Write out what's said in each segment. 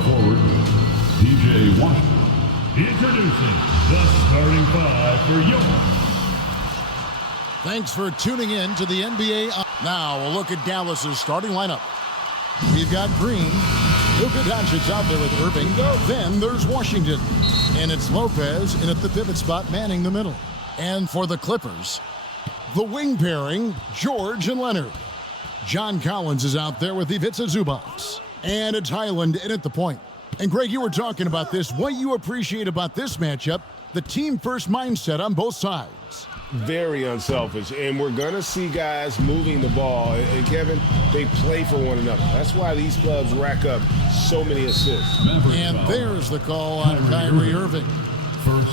Power forward, DJ Washington. Introducing the starting five for your. Thanks for tuning in to the NBA. Now we'll look at Dallas's starting lineup. We've got Green. Luka Doncic out there with Irving. Then there's Washington. And it's Lopez in at the pivot spot manning the middle. And for the Clippers, the wing pairing, George and Leonard. John Collins is out there with Ivica Zubac. And it's Highland in at the point. And Greg, you were talking about this. What you appreciate about this matchup, the team-first mindset on both sides. Very unselfish, and we're going to see guys moving the ball. And Kevin, they play for one another. That's why these clubs rack up so many assists. And there's the call on Kyrie Irving.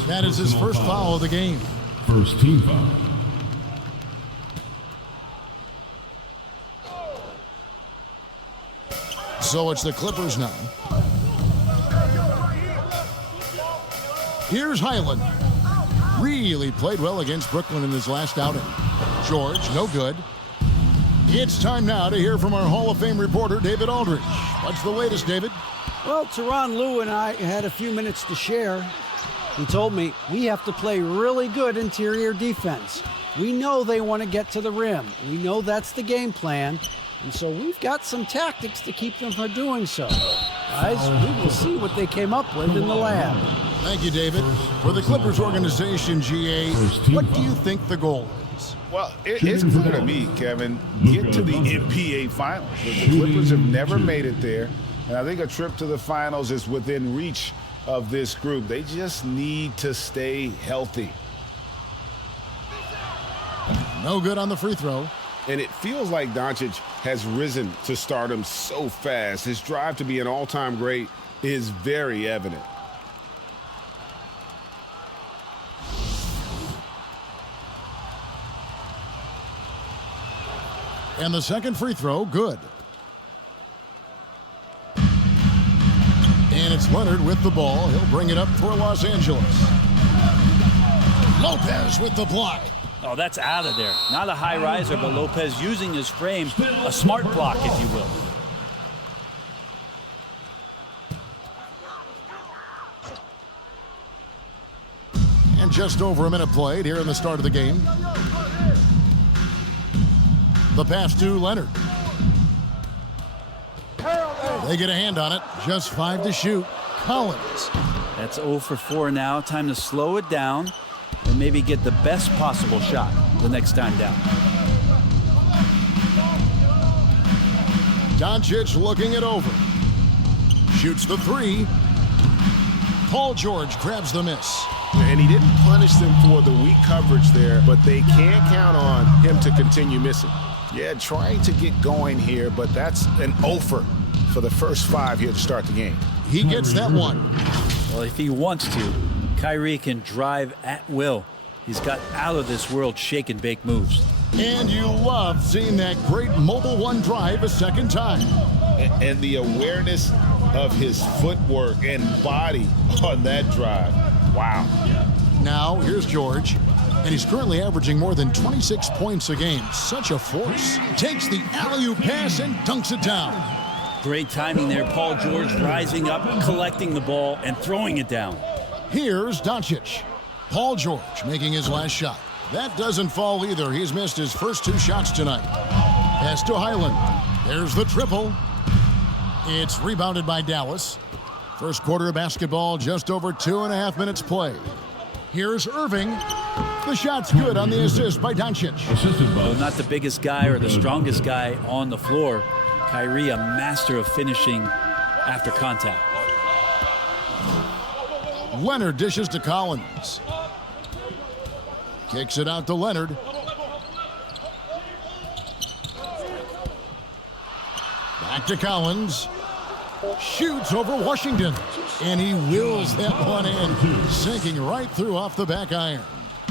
That is his first foul of the game. First team foul. So it's the Clippers now. Here's Highland. Really played well against Brooklyn in his last outing. George, no good. It's time now to hear from our Hall of Fame reporter, David Aldridge. What's the latest, David? Well, Tyronn Lue and I had a few minutes to share. He told me we have to play really good interior defense. We know they want to get to the rim. We know that's the game plan. And so we've got some tactics to keep them from doing so. Guys, we will see what they came up with in the lab. Thank you, David. For the Clippers organization, GA, what do you think the goal is? Well, it's going to be, Kevin, get to the NBA Finals. The Clippers have never made it there, and I think a trip to the Finals is within reach of this group. They just need to stay healthy. No good on the free throw. And it feels like Doncic has risen to stardom so fast. His drive to be an all-time great is very evident. And the second free throw, good. And it's Leonard with the ball. He'll bring it up for Los Angeles. Lopez with the block. Oh, that's out of there. Not a high riser, but Lopez using his frame, a smart block, if you will. And just over a minute played here in the start of the game. The pass to Leonard. They get a hand on it. Just 5 to shoot. Collins. That's 0 for 4 now. Time to slow it down and maybe get the best possible shot the next time down. Doncic looking it over. Shoots the 3. Paul George grabs the miss. And he didn't punish them for the weak coverage there, but they can't count on him to continue missing. Yeah, trying to get going here, but that's an offer for the first 5 here to start the game. He gets that one. Well, if he wants to, Kyrie can drive at will. He's got out-of-this-world shake-and-bake moves. And you love seeing that great mobile one drive a second time. And the awareness of his footwork and body on that drive. Wow. Now, here's George. And he's currently averaging more than 26 points a game. Such a force. Takes the alley-oop pass and dunks it down. Great timing there. Paul George rising up, collecting the ball, and throwing it down. Here's Doncic. Paul George making his last shot. That doesn't fall either. He's missed his first 2 shots tonight. Pass to Highland. There's the triple. It's rebounded by Dallas. First quarter of basketball, just over 2.5 minutes played. Here's Irving. The shot's good on the assist by Doncic. Though not the biggest guy or the strongest guy on the floor, Kyrie a master of finishing after contact. Leonard dishes to Collins. Kicks it out to Leonard. Back to Collins. Shoots over Washington. And he wills that one in, sinking right through off the back iron.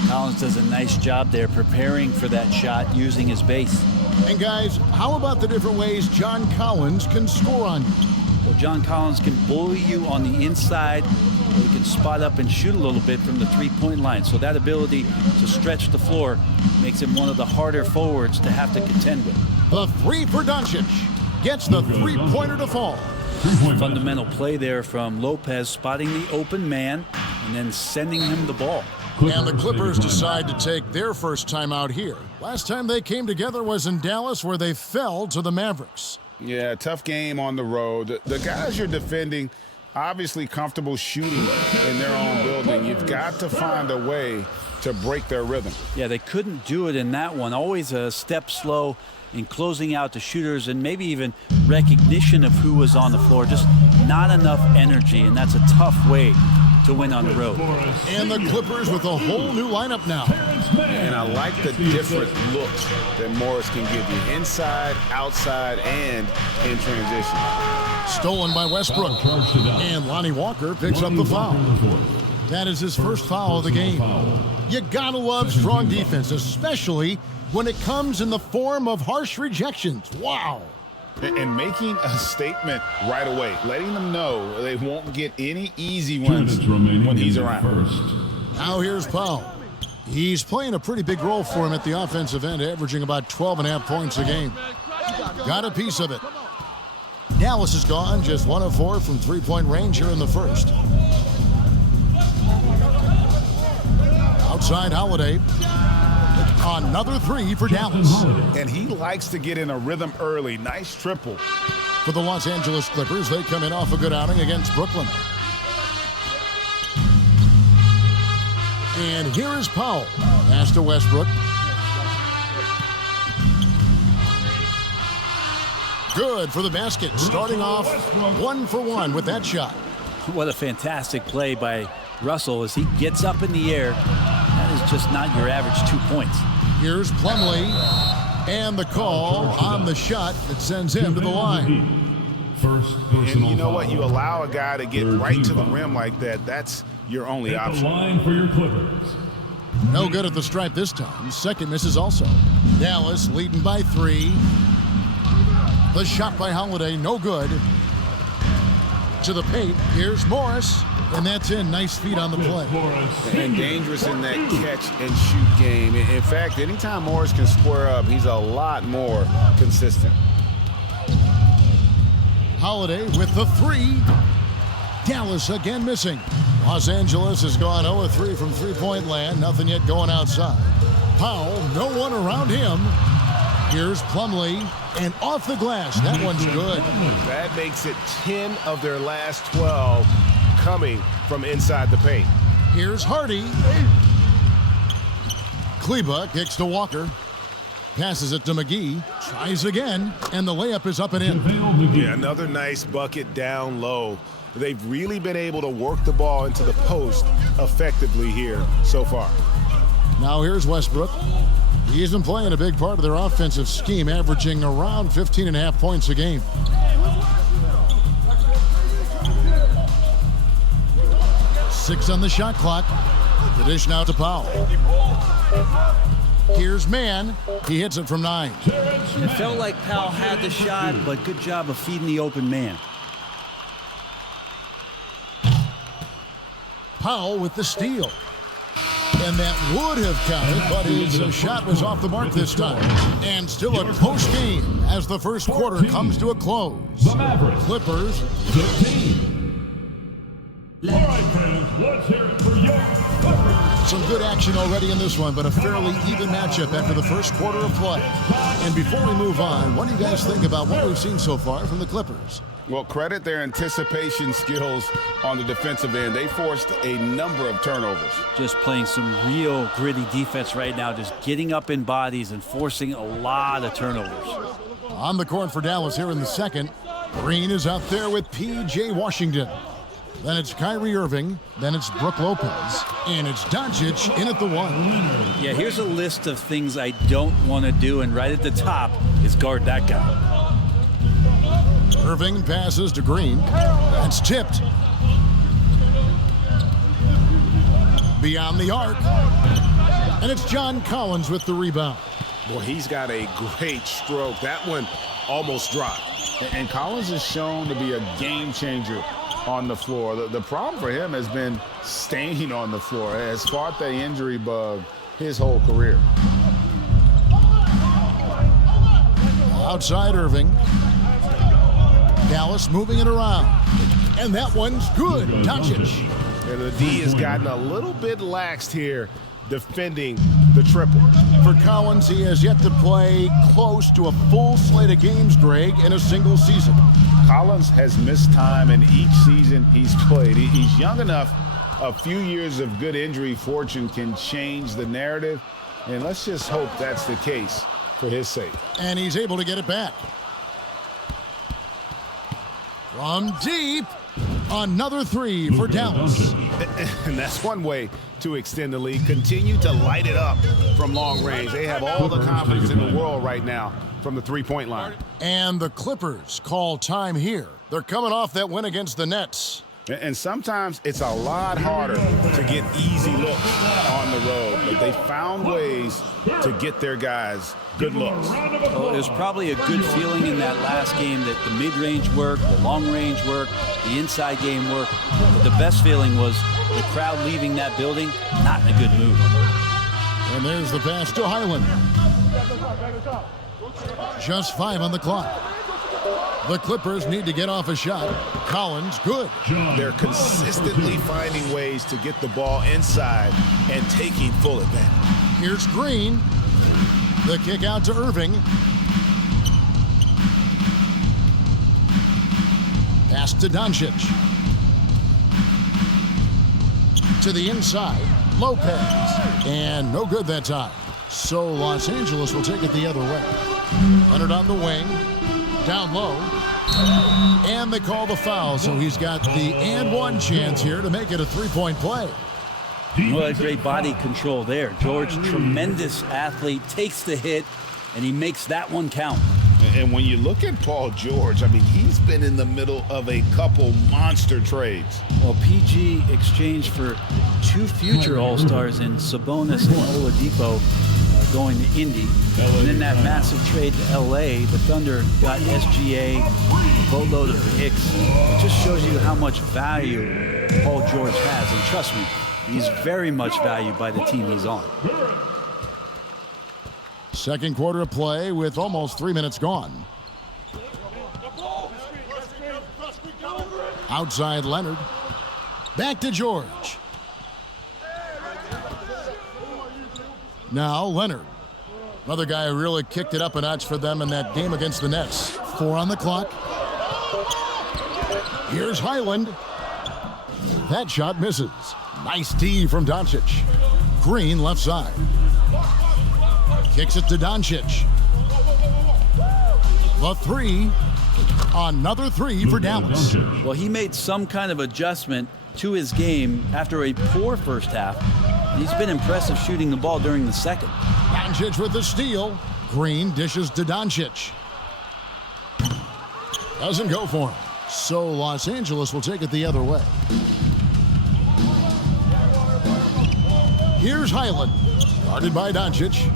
Collins does a nice job there preparing for that shot using his base. And guys, how about the different ways John Collins can score on you? Well, John Collins can bully you on the inside, or he can spot up and shoot a little bit from the three-point line. So that ability to stretch the floor makes him one of the harder forwards to have to contend with. The 3 for Doncic. Gets the 3-pointer to fall. Fundamental play there from Lopez, spotting the open man and then sending him the ball. And the Clippers decide to take their first time out here. Last time they came together was in Dallas, where they fell to the Mavericks. Yeah, tough game on the road. The guys you're defending, obviously comfortable shooting in their own building. You've got to find a way to break their rhythm. Yeah, they couldn't do it in that one. Always a step slow in closing out the shooters and maybe even recognition of who was on the floor. Just not enough energy, and that's a tough way to win on the road. And the Clippers with a whole new lineup now. And I like the different looks that Morris can give you inside, outside, and in transition. Stolen by Westbrook. And Lonnie Walker picks up the foul. That is his first foul of the game. You gotta love strong defense, especially when it comes in the form of harsh rejections. Wow. And making a statement right away, letting them know they won't get any easy ones when he's around. Now here's Powell. He's playing a pretty big role for him at the offensive end, averaging about 12.5 points a game. Got a piece of it. Dallas is gone, just 1 of 4 from three-point range here in the first. Outside Holiday. Another three for Dallas. And he likes to get in a rhythm early. Nice triple. For the Los Angeles Clippers, they come in off a good outing against Brooklyn. And here is Powell. Pass to Westbrook. Good for the basket. Starting off 1 for 1 with that shot. What a fantastic play by Russell as he gets up in the air. That is just not your average 2 points. Here's Plumlee, and the call on the shot that sends him to the line. And you know what? You allow a guy to get right to the rim like that. That's your only option. Line for your Clippers. No good at the stripe this time. Second misses also. Dallas leading by 3. The shot by Holiday, no good. To the paint, here's Morris. And that's in. Nice feet on the play. And dangerous in that catch and shoot game. In fact, anytime Morris can square up, he's a lot more consistent. Holiday with the 3. Dallas again missing. Los Angeles has gone 0-3 from three-point land. Nothing yet going outside. Powell, no one around him. Here's Plumlee, and off the glass. That one's good. That makes it 10 of their last 12 coming from inside the paint. Here's Hardy. Kleba kicks to Walker. Passes it to McGee. Tries again, and the layup is up and in. Yeah, another nice bucket down low. They've really been able to work the ball into the post effectively here so far. Now here's Westbrook. He's been playing a big part of their offensive scheme, averaging around 15.5 points a game. Six on the shot clock. The dish now to Powell. Here's Mann. He hits it from 9. It felt like Powell had the shot, but good job of feeding the open man. Powell with the steal. And that would have counted, but his shot was off the mark this time. And still a close game as the first quarter comes to a close. The Mavericks. Clippers 15. All right, fans, let's hear it for your Clippers. Some good action already in this one, but a fairly even matchup after the first quarter of play. And before we move on, what do you guys think about what we've seen so far from the Clippers? Well, credit their anticipation skills on the defensive end. They forced a number of turnovers. Just playing some real gritty defense right now, just getting up in bodies and forcing a lot of turnovers. On the court for Dallas here in the second, Green is out there with P.J. Washington. Then it's Kyrie Irving. Then it's Brook Lopez. And it's Doncic in at the 1. Yeah, here's a list of things I don't want to do, and right at the top is guard that guy. Irving passes to Green. That's tipped. Beyond the arc. And it's John Collins with the rebound. Boy, he's got a great stroke. That one almost dropped. And Collins is shown to be a game changer on the floor. The problem for him has been staying on the floor. Has fought the injury bug his whole career. Outside Irving. Dallas moving it around. And that one's good. Doncic. And the D has gotten a little bit laxed here defending the triple. For Collins, he has yet to play close to a full slate of games, Greg, in a single season. Collins has missed time in each season he's played. He's young enough. A few years of good injury fortune can change the narrative, and let's just hope that's the case for his sake. And he's able to get it back. From deep, another three for Dallas. And that's one way to extend the lead. Continue to light it up from long range. They have all the confidence in the world right now from the three-point line. And the Clippers call time here. They're coming off that win against the Nets. And sometimes it's a lot harder to get easy looks on the road, but they found ways to get their guys good looks. Well, there's probably a good feeling in that last game that the mid-range worked, the long-range worked, the inside game worked. But the best feeling was the crowd leaving that building not in a good mood. And there's the pass to Highland. Just 5 on the clock. The Clippers need to get off a shot. Collins, good. They're consistently finding ways to get the ball inside and taking full advantage. Here's Green. The kick out to Irving. Pass to Doncic. To the inside. Lopez. And no good that time. So Los Angeles will take it the other way. Leonard on the wing. Down low. And they call the foul, so he's got the and one chance here to make it a three-point play. What a great body control there. George, tremendous athlete, takes the hit, and he makes that one count. And when you look at Paul George, I mean, he's been in the middle of a couple monster trades. Well, PG exchanged for 2 future All-Stars in Sabonis and Oladipo going to Indy. And then that massive trade to L.A., the Thunder got SGA, a boatload of picks. It just shows you how much value Paul George has. And trust me, he's very much valued by the team he's on. Second quarter of play with almost 3 minutes gone. Outside Leonard. Back to George. Now Leonard. Another guy who really kicked it up a notch for them in that game against the Nets. 4 on the clock. Here's Highland. That shot misses. Nice D from Doncic. Green left side. Kicks it to Doncic. The three. Another three for Dallas. Well, he made some kind of adjustment to his game after a poor first half. He's been impressive shooting the ball during the second. Doncic with the steal. Green dishes to Doncic. Doesn't go for him. So Los Angeles will take it the other way. Here's Highland. Guarded by Doncic.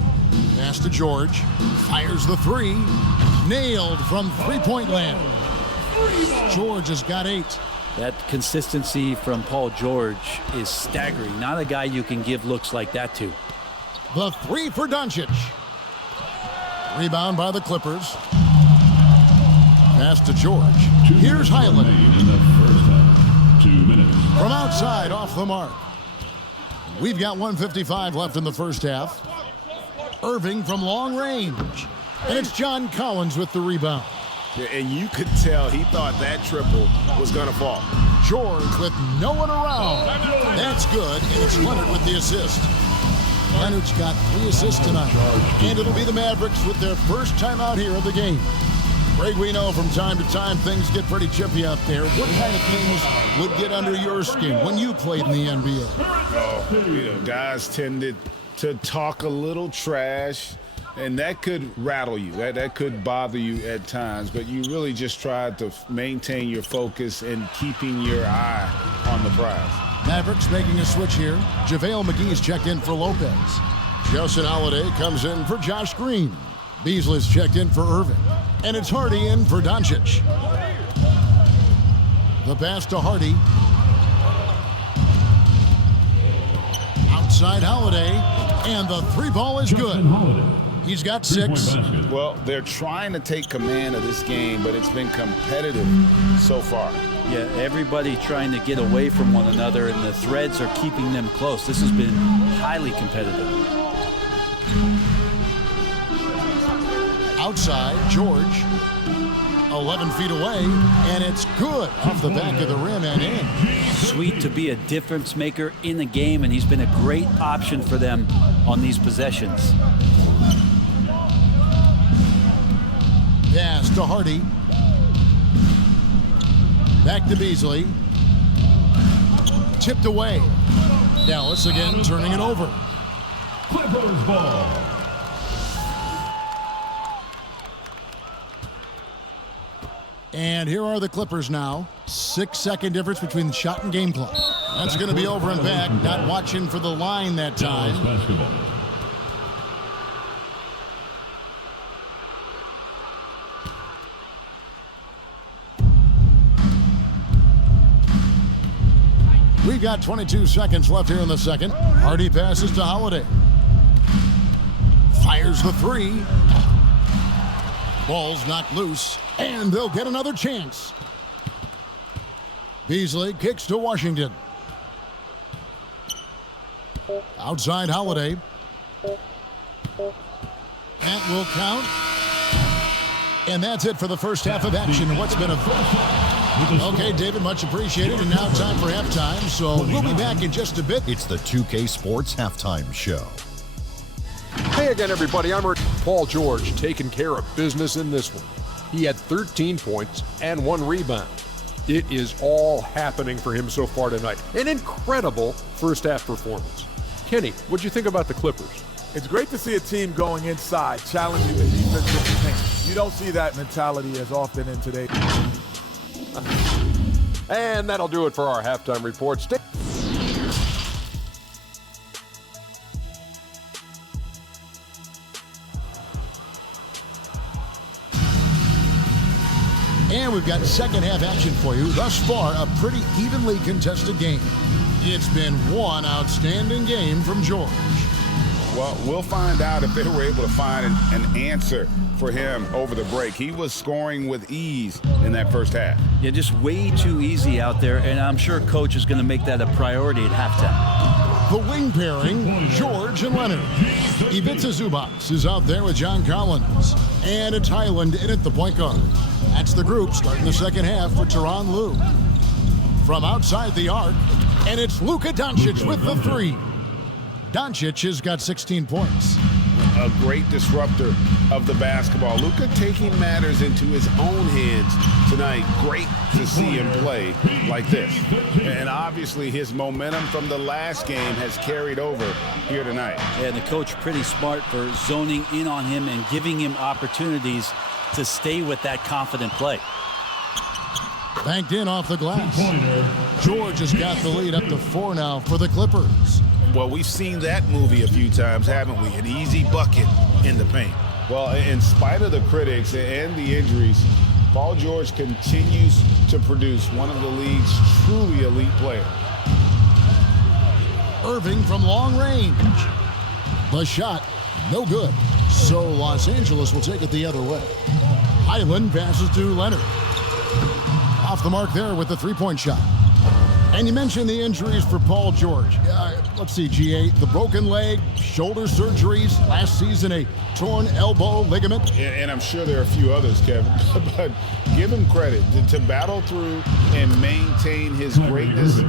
Pass to George. Fires the three. Nailed from three-point land. George has got 8. That consistency from Paul George is staggering. Not a guy you can give looks like that to. The three for Doncic. Rebound by the Clippers. Pass to George. Here's Highland. In the first half. 2 minutes. From outside, off the mark. We've got 1:55 left in the first half. Irving from long range. And it's John Collins with the rebound. And you could tell he thought that triple was going to fall. George with no one around. That's good, and it's Leonard with the assist. Leonard's got 3 assists tonight. And it'll be the Mavericks with their first time out here of the game. Greg, we know from time to time things get pretty chippy out there. What kind of things would get under your skin when you played in the NBA? Oh, guys tended to talk a little trash, and that could rattle you. That could bother you at times, but you really just tried to maintain your focus and keeping your eye on the prize. Mavericks making a switch here. JaVale McGee's checked in for Lopez. Justin Holiday comes in for Josh Green. Beasley's checked in for Irving. And it's Hardy in for Doncic. The pass to Hardy. Outside Holiday. And the 3 ball is good. He's got 6. Well, they're trying to take command of this game, but it's been competitive so far. Yeah, everybody trying to get away from one another, and the threads are keeping them close. This has been highly competitive. Outside, George. 11 feet away, and it's good off the back of the rim and in. Sweet to be a difference maker in the game, and he's been a great option for them on these possessions. Pass to Hardy. Back to Beasley. Tipped away. Dallas again turning it over. Clippers ball. And here are the Clippers now. 6-second difference between the shot and game clock. That's going to be over and back. Not watching for the line that time. Basketball. We've got 22 seconds left here in the second. Hardy passes to Holiday. Fires the 3. Ball's knocked loose, and they'll get another chance. Beasley kicks to Washington. Outside Holiday. That will count. And that's it for the first half of action. What's been a... Okay, David, much appreciated. And now time for halftime, so we'll be back in just a bit. It's the 2K Sports Halftime Show. Hey again, everybody. I'm Paul George, taking care of business in this one. He had 13 points and 1 rebound. It is all happening for him so far tonight. An incredible first-half performance. Kenny, what'd you think about the Clippers? It's great to see a team going inside, challenging the defensive paint. You don't see that mentality as often in today's game. And that'll do it for our halftime report. And we've got second half action for you. Thus far, a pretty evenly contested game. It's been one outstanding game from George. Well, we'll find out if they were able to find an answer for him over the break. He was scoring with ease in that first half. Yeah, just way too easy out there, and I'm sure Coach is going to make that a priority at halftime. The wing pairing, George and Leonard. Ivica Zubac is out there with John Collins. And it's Highland in at the point guard. That's the group starting the second half for Tyronn Lue. From outside the arc, and it's Luka Doncic with the 3. Doncic has got 16 points. A great disruptor of the basketball. Luka taking matters into his own hands tonight. Great to see him play like this. And obviously his momentum from the last game has carried over here tonight. Yeah, the coach pretty smart for zoning in on him and giving him opportunities to stay with that confident play. Banked in off the glass. George has got the lead up to 4 now for the Clippers. Well, we've seen that movie a few times, haven't we? An easy bucket in the paint. Well, in spite of the critics and the injuries, Paul George continues to produce one of the league's truly elite players. Irving from long range. The shot, no good. So Los Angeles will take it the other way. Highland passes to Leonard. Off the mark there with the three-point shot. And you mentioned the injuries for Paul George. Let's see, GA, the broken leg, shoulder surgeries, last season a torn elbow ligament. And I'm sure there are a few others, Kevin, but give him credit. To battle through and maintain his greatness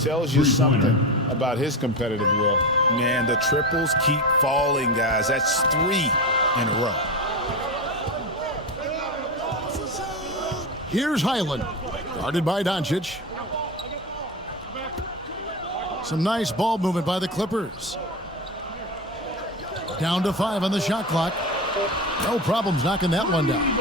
tells you something about his competitive will. Man, the triples keep falling, guys. That's 3 in a row. Here's Highland, guarded by Doncic. Some nice ball movement by the Clippers. Down to 5 on the shot clock. No problems knocking that one down.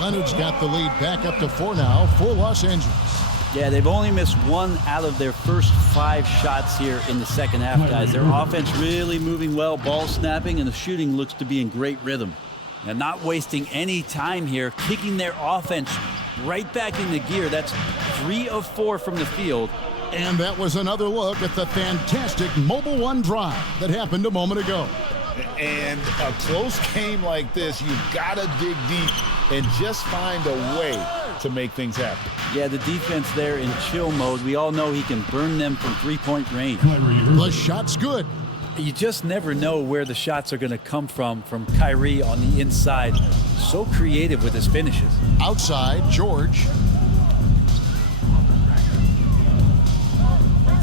Leonard's got the lead back up to 4 now for Los Angeles. Yeah, they've only missed 1 out of their first 5 shots here in the second half, guys. Their offense really moving well, ball snapping, and the shooting looks to be in great rhythm. And not wasting any time here, kicking their offense right back into gear. That's 3 of 4 from the field. And that was another look at the fantastic Mobile One drive that happened a moment ago. And a close game like this, you've got to dig deep and just find a way to make things happen. Yeah, the defense there in chill mode. We all know he can burn them from three-point range. The shot's good. You just never know where the shots are going to come from Kyrie on the inside. So creative with his finishes. Outside, George.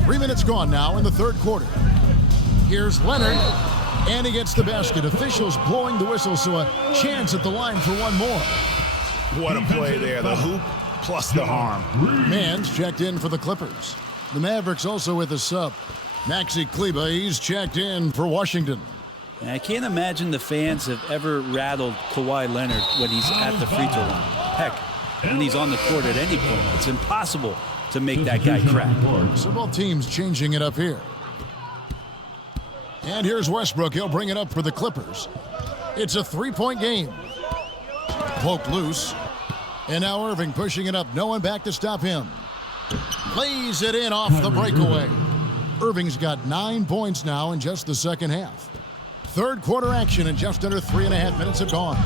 3 minutes gone now in the third quarter. Here's Leonard, and he gets the basket. Officials blowing the whistle, so a chance at the line for one more. What a play there. The hoop plus the harm. Mann's checked in for the Clippers. The Mavericks also with a sub. Maxi Kleber, he's checked in for Washington. And I can't imagine the fans have ever rattled Kawhi Leonard when he's at the free throw line. Heck, when he's on the court at any point, it's impossible to make that guy crack. So both teams changing it up here. And here's Westbrook. He'll bring it up for the Clippers. It's a three-point game. Poked loose. And now Irving pushing it up. No one back to stop him. Lays it in off the breakaway. Irving's got 9 points now in just the second half. Third quarter action and just under 3.5 minutes have gone.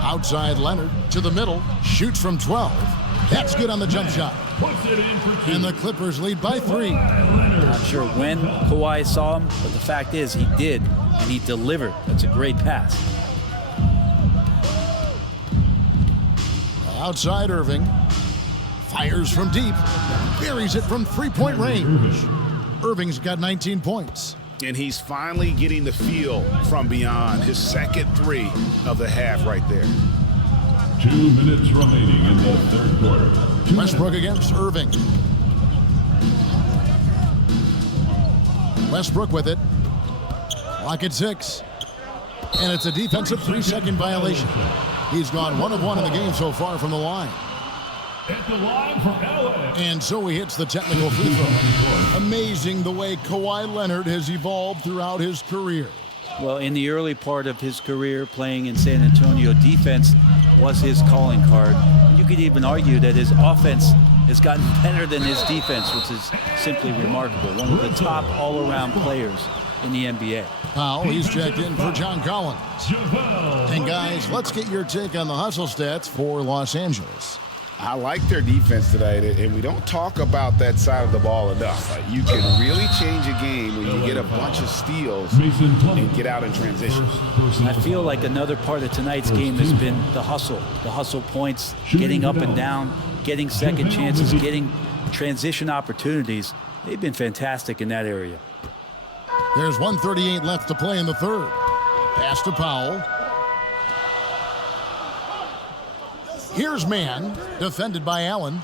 Outside Leonard to the middle. Shoots from 12. That's good on the jump shot. And the Clippers lead by 3. Not sure when Kawhi saw him, but the fact is he did, and he delivered. That's a great pass. Outside Irving. Fires from deep. Buries it from three-point range. Irving's got 19 points. And he's finally getting the feel from beyond. His second three of the half right there. 2 minutes remaining in the third quarter. Westbrook against Irving. Westbrook with it. Clock at 6. And it's a defensive 3-second violation. He's gone 1 of 1 in the game so far from the line. At the line for LA. And so he hits the technical free throw. Amazing the way Kawhi Leonard has evolved throughout his career. Well, in the early part of his career playing in San Antonio, defense was his calling card. You could even argue that his offense has gotten better than his defense, which is simply remarkable. One of the top all-around players in the NBA. Powell, he's checked in for John Collins. And guys, let's get your take on the hustle stats for Los Angeles. I like their defense tonight, and we don't talk about that side of the ball enough. You can really change a game when you get a bunch of steals and get out in transition. I feel like another part of tonight's game has been the hustle points, getting up and down, getting second chances, getting transition opportunities. They've been fantastic in that area. There's 1:38 left to play in the third. Pass to Powell. Here's Mann, defended by Allen.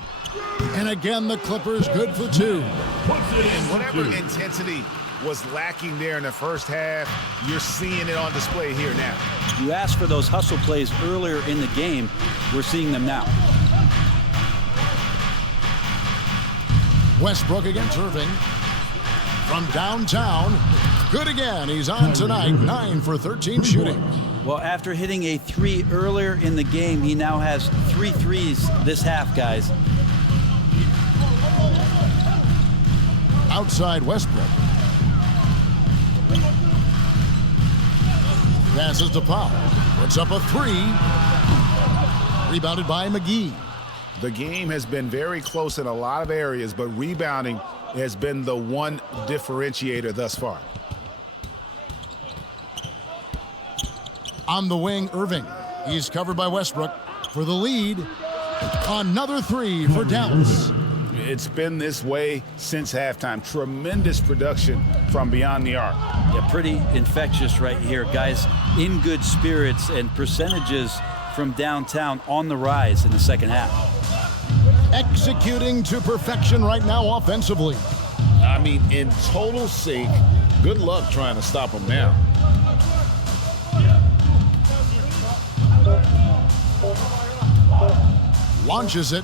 And again, the Clippers good for 2. And whatever intensity was lacking there in the first half, you're seeing it on display here now. You asked for those hustle plays earlier in the game. We're seeing them now. Westbrook against Irving. From downtown. Good again. He's on tonight. 9 for 13 shooting. Well, after hitting a 3 earlier in the game, he now has 3 threes this half, guys. Outside Westbrook. Passes to Powell. Puts up a 3. Rebounded by McGee. The game has been very close in a lot of areas, but rebounding has been the one differentiator thus far. On the wing, Irving. He's covered by Westbrook for the lead. Another 3 for Dallas. It's been this way since halftime. Tremendous production from beyond the arc. Yeah, pretty infectious right here, guys. In good spirits and percentages from downtown on the rise in the second half. Executing to perfection right now offensively. I mean, in total sync. Good luck trying to stop him now. Launches it.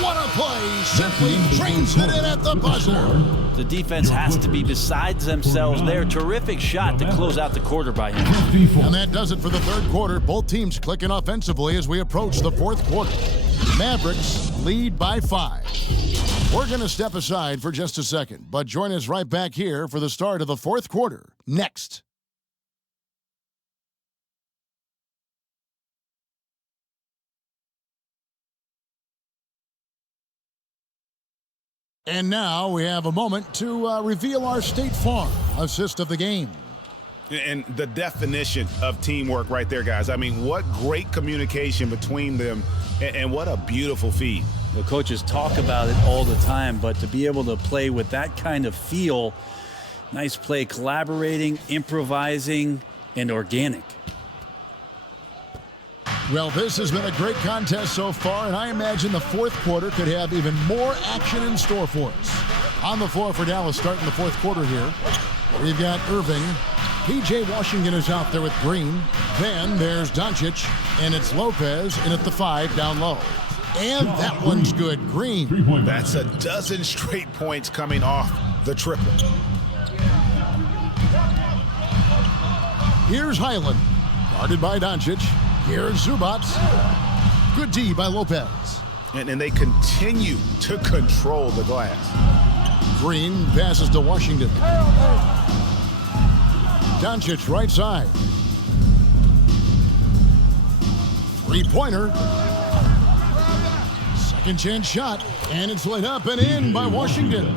What a play! Simply trains it in at the buzzer. The defense has to be besides themselves there. Terrific shot to close out the quarter by him. And that does it for the third quarter. Both teams clicking offensively as we approach the fourth quarter. Mavericks lead by 5. We're going to step aside for just a second, but join us right back here for the start of the fourth quarter next. And now we have a moment to reveal our State Farm assist of the game. And the definition of teamwork right there, guys. I mean, what great communication between them, and what a beautiful feed. The coaches talk about it all the time, but to be able to play with that kind of feel, nice play, collaborating, improvising, and organic. Well, this has been a great contest so far, and I imagine the fourth quarter could have even more action in store for us. On the floor for Dallas starting the fourth quarter here, we've got Irving. P.J. Washington is out there with Green. Then there's Doncic, and it's Lopez in at the 5 down low. And that one's good. Green. That's a dozen straight points coming off the triple. Here's Highland, guarded by Doncic. Here's Zubac. Good D by Lopez. And they continue to control the glass. Green passes to Washington. Doncic right side. Three-pointer. Second chance shot. And it's laid up and in by Washington.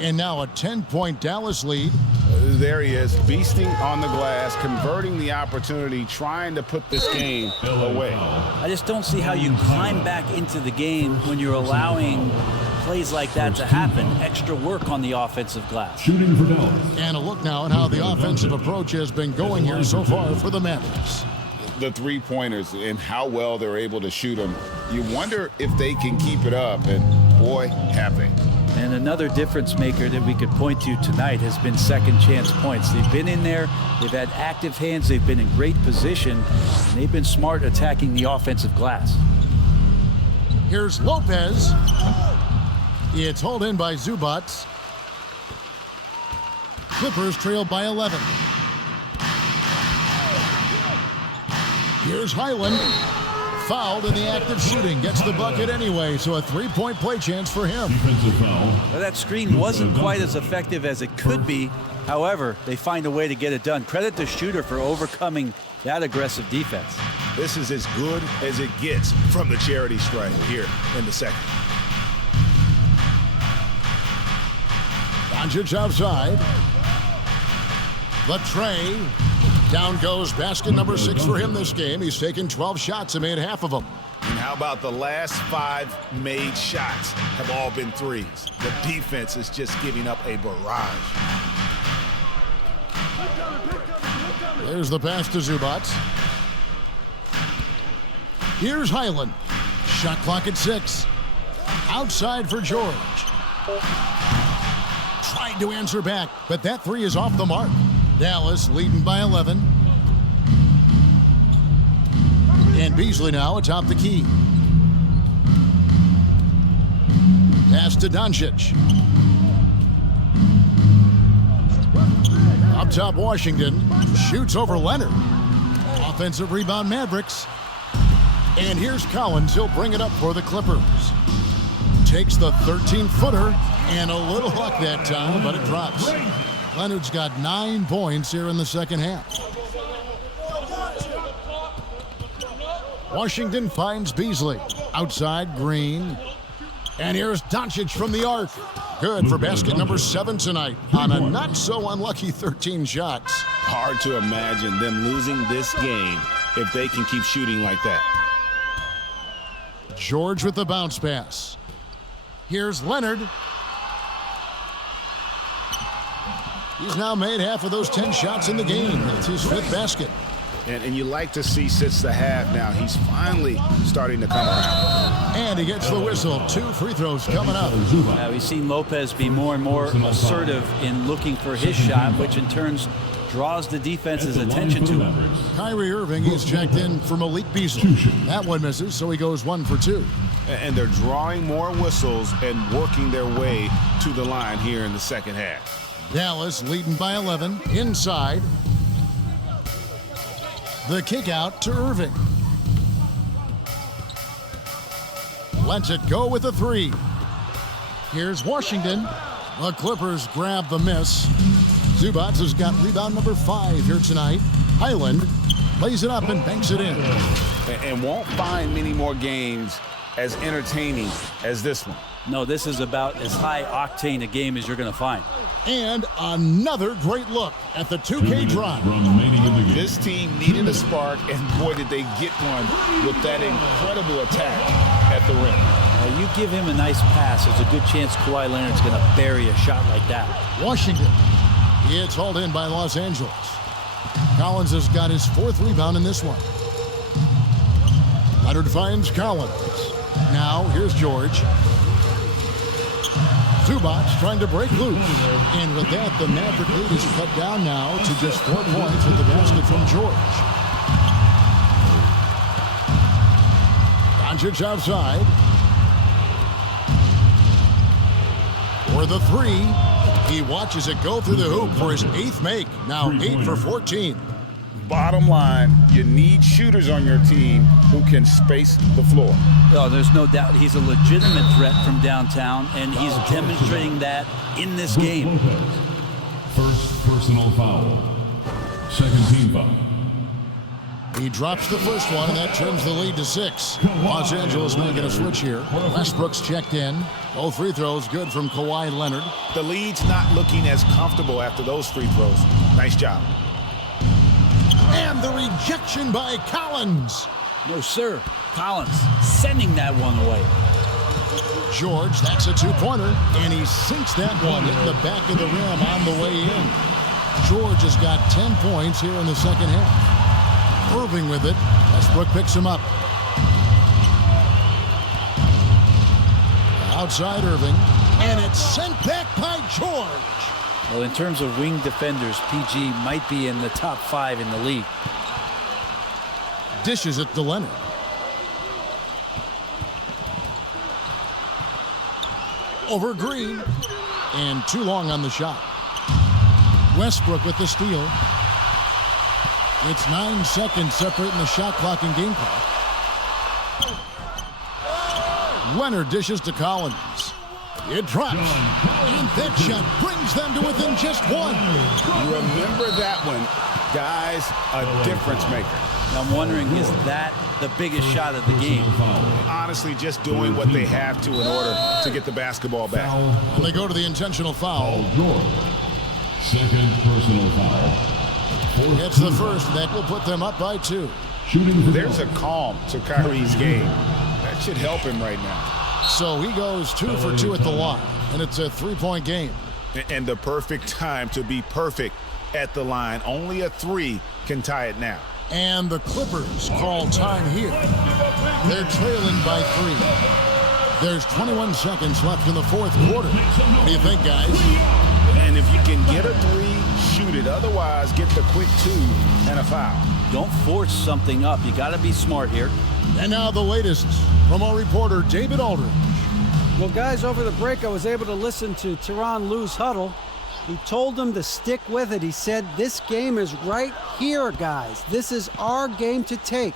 And now a 10-point Dallas lead. There he is, feasting on the glass, converting the opportunity, trying to put this game away. I just don't see how you climb back into the game when you're allowing plays like that to happen. Extra work on the offensive glass. Shooting for Dallas. And a look now at how the offensive approach has been going here so far for the Mavs. The three-pointers and how well they're able to shoot them. You wonder if they can keep it up, and boy, have they. And another difference maker that we could point to tonight has been second chance points. They've been in there, they've had active hands, they've been in great position, and they've been smart attacking the offensive glass. Here's Lopez. It's hauled in by Zubac. Clippers trail by 11. Here's Highland. Fouled in the act of shooting. Gets the bucket anyway, so a three-point play chance for him. Defensive foul. Well, that screen wasn't quite as effective as it could be. However, they find a way to get it done. Credit the shooter for overcoming that aggressive defense. This is as good as it gets from the charity stripe here in the second. Doncic outside. The tray. Down goes basket number 6 for him this game. He's taken 12 shots and made half of them. And how about the last 5 made shots have all been threes? The defense is just giving up a barrage. There's the pass to Zubac. Here's Highland. Shot clock at 6. Outside for George. Tried to answer back, but that 3 is off the mark. Dallas leading by 11. And Beasley now atop the key. Pass to Doncic. Up top, Washington shoots over Leonard. Offensive rebound, Mavericks. And here's Collins. He'll bring it up for the Clippers. Takes the 13-footer and a little luck that time, but it drops. Leonard's got 9 points here in the second half. Washington finds Beasley. Outside, Green. And here's Doncic from the arc. Good for basket number 7 tonight on a not-so-unlucky 13 shots. Hard to imagine them losing this game if they can keep shooting like that. George with the bounce pass. Here's Leonard. He's now made half of those 10 shots in the game. That's his 5th basket. And you like to see since the half now, he's finally starting to come around. And he gets the whistle. 2 free throws coming up. We've seen Lopez be more and more assertive in looking for his shot, which in turn draws the defense's attention to him. Kyrie Irving is checked in for Malik Beasley. That one misses, so he goes 1 for 2. And they're drawing more whistles and working their way to the line here in the second half. Dallas leading by 11. Inside. The kick out to Irving. Lets it go with a 3. Here's Washington. The Clippers grab the miss. Zubac has got rebound number 5 here tonight. Highland lays it up and banks it in. And won't find many more games as entertaining as this one. No, this is about as high octane a game as you're going to find. And another great look at the 2K drive. Remaining in the game. This team needed a spark, and boy, did they get one with that incredible attack at the rim. Now, you give him a nice pass, there's a good chance Kawhi Leonard's going to bury a shot like that. Washington. It's hauled in by Los Angeles. Collins has got his 4th rebound in this one. Leonard finds Collins. Now, here's George. Zubac trying to break loose. And with that, the Maverick lead is cut down now to just 4 points with the basket from George. Doncic outside. For the 3. He watches it go through the hoop for his 8th make. Now 8 for 14. Bottom line, you need shooters on your team who can space the floor. Oh, there's no doubt he's a legitimate threat from downtown, and he's demonstrating that in this game. First personal foul. Second team foul. He drops the first one, and that turns the lead to 6. Los Angeles making a switch here. Westbrook's checked in. Both free throws good from Kawhi Leonard. The lead's not looking as comfortable after those free throws. Nice job. And the rejection by Collins. No, sir. Collins sending that one away. George, that's a 2-pointer. And he sinks that one, hitting the back of the rim on the way in. George has got 10 points here in the second half. Irving with it. Westbrook picks him up. Outside Irving. And it's sent back by George. Well, in terms of wing defenders, PG might be in the top 5 in the league. Dishes it to Leonard. Over Green. And too long on the shot. Westbrook with the steal. It's 9 seconds separating the shot clock and game clock. Leonard dishes to Collins. It drops. And that shot brings them to within just 1. Remember that one. Guys, a difference maker. I'm wondering, is that the biggest shot of the game? Honestly, just doing what they have to in order to get the basketball back. And they go to the intentional foul. George. Second personal foul. It's the first. That will put them up by 2. There's a calm to Kyrie's game. That should help him right now. So he goes 2 for 2 at the line. And it's a 3-point game. And the perfect time to be perfect at the line. Only a 3 can tie it now. And the Clippers call time here. They're trailing by 3. There's 21 seconds left in the 4th quarter. What do you think, guys? And if you can get a 3, shoot it. Otherwise, get the quick 2 and a foul. Don't force something up. You got to be smart here. And now the latest from our reporter, David Aldridge. Well, guys, over the break, I was able to listen to Tyronn Lue's huddle. He told them to stick with it. He said, this game is right here, guys. This is our game to take.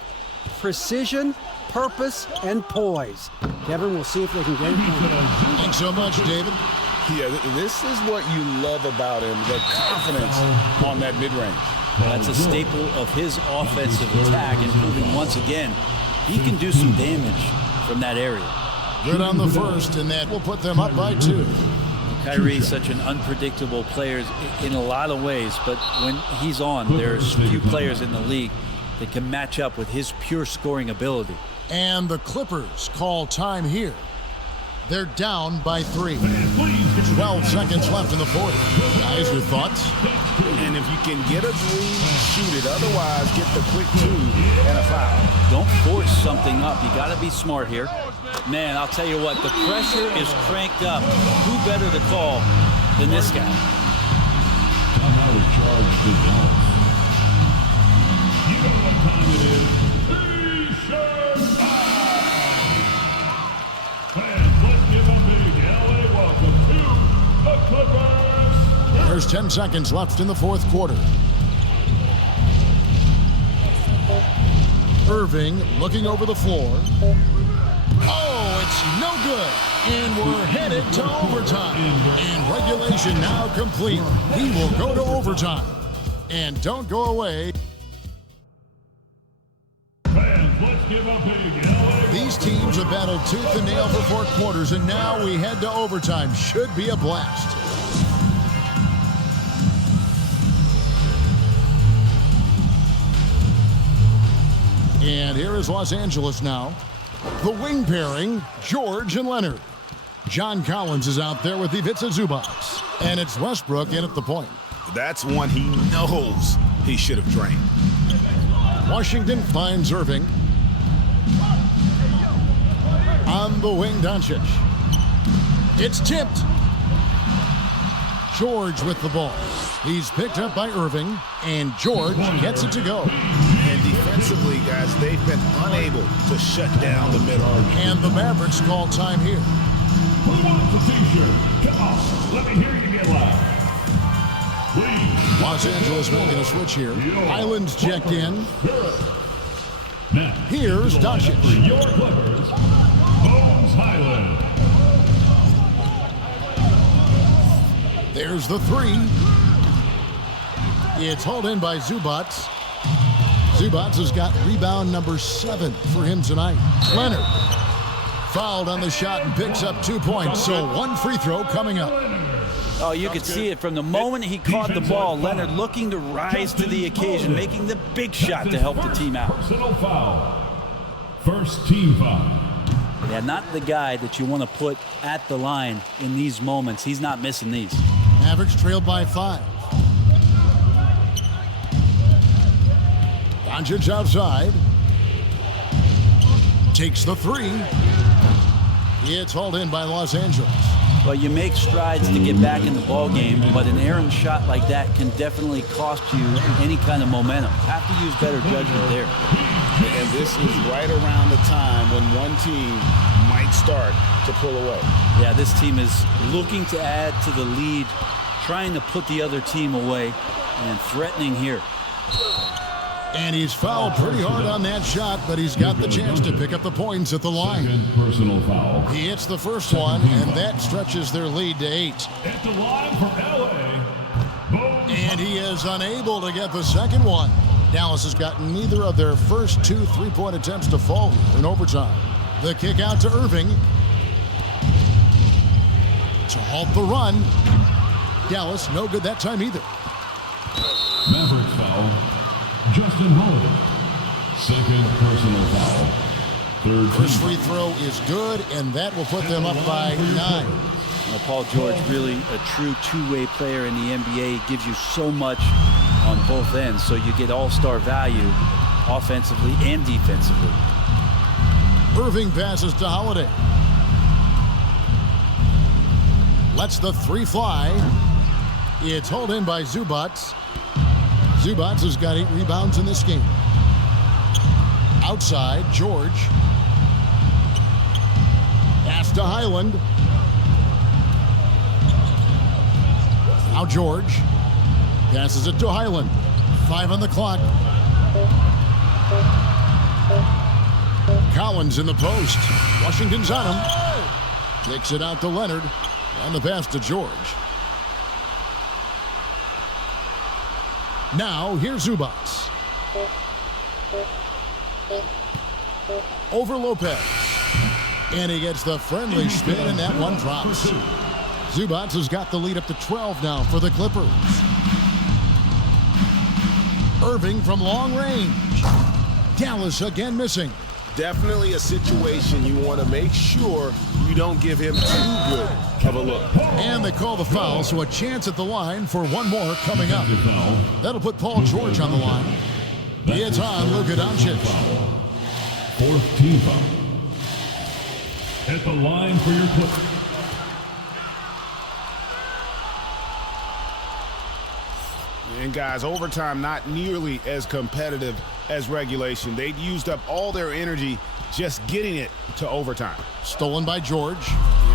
Precision, purpose, and poise. Kevin, we'll see if they can get it done. Thanks so much, David. Yeah, this is what you love about him, the confidence on that mid-range. That's a staple of his offensive attack, and proving once again he can do some damage from that area. Good on the first, and that will put them up by 2. Kyrie's such an unpredictable player in a lot of ways, but when he's on, there's few players in the league that can match up with his pure scoring ability. And the Clippers call time here. They're down by 3. 12 seconds left in the 4th. Guys, your thoughts? And if you can get a 3, shoot it. Otherwise, get the quick 2 and a foul. Don't force something up. You got to be smart here. Man, I'll tell you what, the pressure is cranked up. Who better to call than this guy? Timeout is charged to Dallas. You know what time it is. T-shirt time. Fans, let's give a big LA welcome to the Clippers. There's 10 seconds left in the 4th quarter. Irving looking over the floor. Oh, It's no good. And we're headed to overtime. And regulation now complete. We will go to overtime. And don't go away. Fans, let's give a big LA. These teams have battled tooth and nail for 4 quarters, and now we head to overtime. Should be a blast. And here is Los Angeles now. The wing pairing, George and Leonard. John Collins is out there with Ivica Zubac. And it's Westbrook in at the point. That's one he knows he should have drained. Washington finds Irving. On the wing, Doncic. It's tipped. George with the ball. He's picked up by Irving, and George gets it to go. And defensively, guys, they've been unable to shut down the middle. And the Mavericks call time here. Who wants a t-shirt? Come on, let me hear you get loud. Please. Los Angeles making a switch here. Island's checked in. Now, Here's Doncic. for your Clippers, Bones Highland. There's the three. It's hauled in by Zubac. Zubac has got rebound number 7 for him tonight. Leonard fouled on the shot and picks up 2 points. So 1 free throw coming up. Oh, you could see it from the moment he caught the ball. Leonard looking to rise to the occasion, making the big shot to help the team out. Personal foul. First team foul. Yeah, not the guy that you want to put at the line in these moments. He's not missing these. Mavericks trailed by 5. Doncic outside. Takes the 3. It's hauled in by Los Angeles. Well, you make strides to get back in the ball game, but an errant shot like that can definitely cost you any kind of momentum. Have to use better judgment there. And this is right around the time when one team might start to pull away. Yeah, this team is looking to add to the lead, trying to put the other team away, and threatening here. And he's fouled pretty hard on that shot, but he's got the chance to pick up the points at the line. Second personal foul. He hits the first one, and that stretches their lead to 8. At the line for LA, Bones. And he is unable to get the second one. Dallas has gotten neither of their first 2 3-point attempts to fall here in overtime. The kick out to Irving. To halt the run. Dallas no good that time either. Mavericks foul. Justin Holiday. Second personal foul. Third First team. free throw is good, and that will put them up by 9. Now, Paul George, really a true two-way player in the NBA. He gives you so much on both ends, so you get all-star value offensively and defensively. Irving passes to Holiday. Lets the 3 fly. It's hauled in by Zubac. Zubac has got 8 rebounds in this game. Outside, George. Pass to Highland. Now George. Passes it to Highland. 5 on the clock. Collins in the post. Washington's on him. Kicks it out to Leonard. And the pass to George. Now, here's Zubac. Over Lopez. And he gets the friendly spin, and that one drops. Zubac has got the lead up to 12 now for the Clippers. Irving from long range. Dallas again missing. Definitely a situation you want to make sure you don't give him too good of a look. And they call the foul, so a chance at the line for one more coming up. That'll put Paul George on the line. It's on Luka Doncic. Fourth team foul. At the line for your Clippers. And guys, overtime not nearly as competitive as regulation. They'd used up all their energy just getting it to overtime. Stolen by George.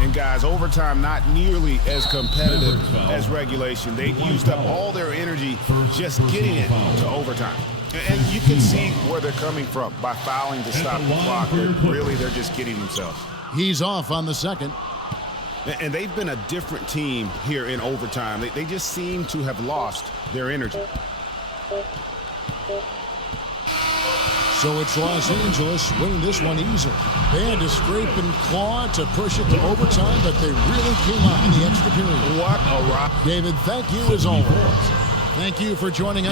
And guys, overtime not nearly as competitive as regulation. They'd used up all their energy just getting it to overtime. And you can see where they're coming from by fouling to stop the clock. But really, they're just kidding themselves. He's off on the second. And they've been a different team here in overtime. They just seem to have lost their energy. So it's Los Angeles winning this one easily. They had to scrape and claw to push it to overtime, but they really came out in the extra period. What a rock. David, thank you as always. Thank you for joining us.